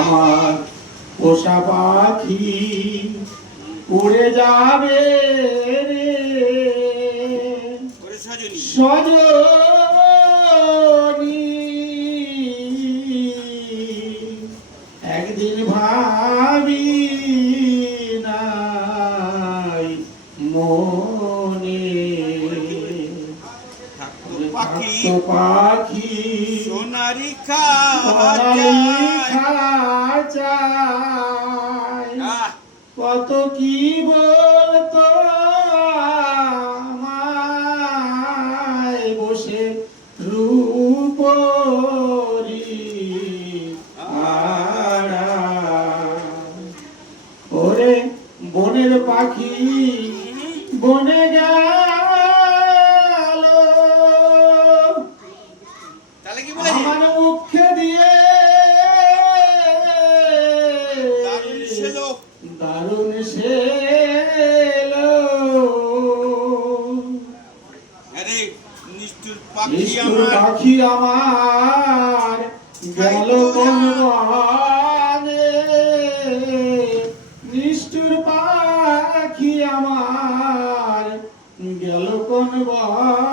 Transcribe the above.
আমার পোষা পাখি উড়ে যাবে রে সজনী, একদিন ভাবি নাই মনে পাখি সোনারি খাঁচায় কত কি বলতো আমায় বসে রূপরি ওরে বনের পাখি বনে গেল আমার মুখে দিয়ে দারুণ সেলো নিষ্ঠুর পাখি আমার গেল কোন বনে, নিষ্ঠুর পাখি আমার গেল কোন বনে।